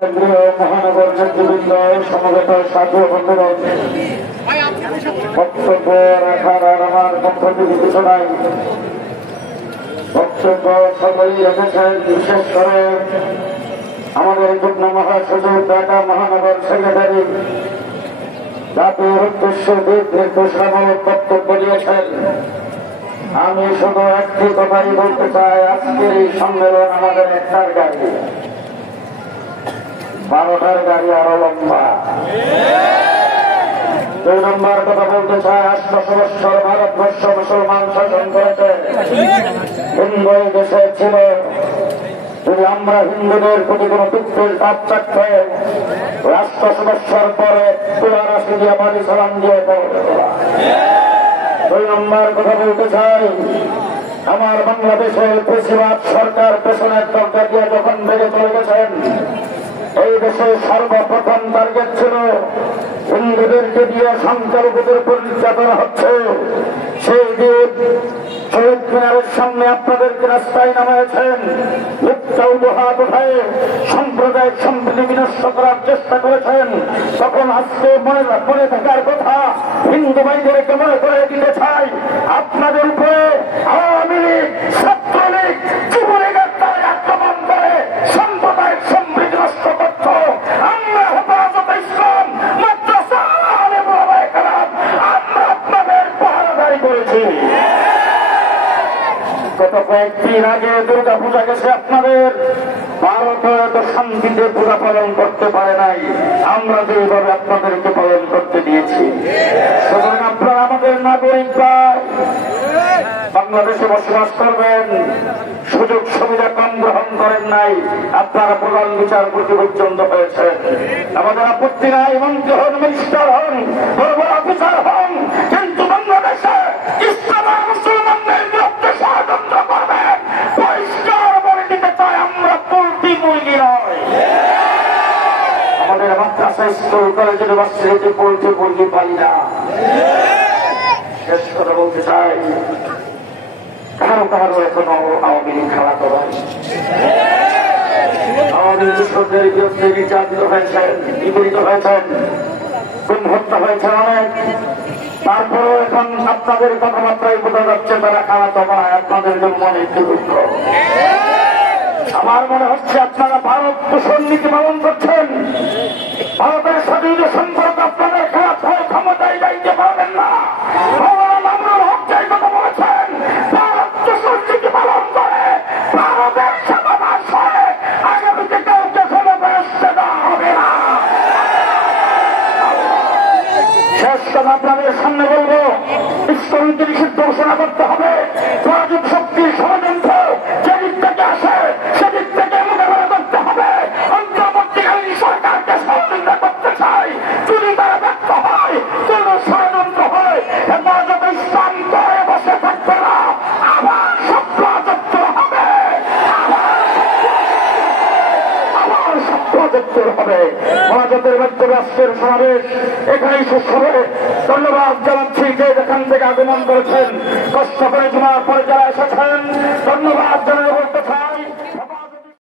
মহানগর নেতৃবৃন্দ, সমবেত সাধু বন্ধুরা, বক্তব্য রাখার আর আমার বক্তব্য কিছু নাই। বক্তব্য সকলেই রেখেছেন, বিশেষ করে আমাদের যুগ্ম মহাসচিব ঢাকা মহানগর সেক্রেটারি জাতির উদ্দেশ্যে দিক নির্দেশনামূলক বক্তব্য দিয়েছেন। আমি শুধু একটি কথাই বলতে চাই, আজকের এই সম্মেলন আমাদের একটার গাড়ি, 12টার গাড়ি আরো লম্বা। 2 নম্বর কথা বলতে চাই, 800 বৎসর ভারতবর্ষ মুসলমান শাসন করেছে, হিন্দু দেশে ছিল। যদি আমরা হিন্দুদের প্রতি কোন দুঃখের কাজ থাকতে 800 বৎসর পরে তুলার আসি দিয়ে বাড়ি সালাম দিয়ে 2 নম্বর কথা বলতে চাই, আমার বাংলাদেশের বেশিরভাগ সরকার পেছনের দরজা দিয়ে যখন বেড়ে চলে গেছেন, এই দেশে সর্বপ্রথম টার্গেট ছিল হিন্দুদেরকে দিয়ে সংখ্যালঘুদের উপর নির্যাতন হচ্ছে। সেই দিন শহীদ মিনারের সামনে আপনাদেরকে রাস্তায় নামিয়েছেন, মুক্তা উপহার উঠায় সাম্প্রদায়িক সম্প্রীতি বিনষ্ট করার চেষ্টা করেছেন। তখন আজকে মনে থাকার কথা, হিন্দু ভাইদেরকে মনে করে দিতে চাই, আপনাদের উপরে আওয়ামী লীগ, ছাত্রলীগ, যুবলীগের তারা আক্রমণ করে সাম্প্রদায়িক সম্প্রীতি নষ্ট করত। আমরা হেফাজতে ইসলাম মাদ্রাসা আলেম ওলামায়ে কেরাম আমরা আপনাদের পাহারাদারি করেছি। গত কয়েকদিন আগে দুর্গা পূজা গেছে আপনাদের, ভারতে তো শান্তিতে পূজা পালন করতে পারে নাই, আমরা যেভাবে আপনাদেরকে পালন করতে দিয়েছি। সুতরাং আপনারা আমাদের নাগরিক ভাই, বাংলাদেশে বসবাস করবেন, সুযোগ সুবিধা কম গ্রহণ করেন নাই, আপনারা প্রধান বিচারপতি পর্যন্ত হয়েছেন। আমাদের আপত্তি নাই, মন্ত্রী হন, মিনিস্টার হন, বড় বড় অফিসার হন, কিন্তু বাংলাদেশে ইসলাম মুসলমানদের বিরুদ্ধে ষড়যন্ত্র করবেন, পরিষ্কার বলে দিতে চাই, আমরা পোল্ট্রি মুরগি নয়। আমাদের মাদ্রাসা, স্কুল, কলেজ, ইউনিভার্সিটি পোল্ট্রি মুরগি পাই না। শেষ কথা বলতে চাই, কারো কারো এখনো আওয়ামী লীগ খেলা করেন, আওয়ামী লীগের বিরুদ্ধে নির্যাতিত হয়েছেন, নিপীড়িত হয়েছেন, গুম হত্যা হয়েছে অনেক। তারপরেও এখন আপনাদের কথাবার্তায় বোঝা যাচ্ছে তারা খারাপ হয়, আপনাদের জন্য অনেক দুঃখ। আমার মনে হচ্ছে আপনারা ভারত পোষণ নীতি পালন করছেন, ভারতের সাথে যে সম্পর্ক আপনাদের খারাপ হয়, ক্ষমতায় যাইতে পারবেন না। আপনাদের সামনে বলবো, ইসলামকে নিষিদ্ধ ঘোষণা করতে হবে। পরাজিত শক্তির ষড়যন্ত্র যেদিক থেকে আসে সেদিক থেকে মোকাবেলা করতে হবে। অন্তর্বর্তীকালীন সরকারকে সহযোগিতা করতে চাই। যদি তারা ব্যর্থ হয়, কোন ষড়যন্ত্র হয়, হেফাজতে ইসলাম করে বসে থাকবে না, আবার ষড়যন্ত্র হবে, আবার ষড়যন্ত্র হবে। মহাজোটের মধ্যে রাষ্ট্রের সমাবেশ এখানেই শেষ হবে। ধন্যবাদ জানাচ্ছি যে যেখান থেকে আগমন করেছেন, কষ্ট করে জমার পরে যারা এসেছেন, ধন্যবাদ জানাবো।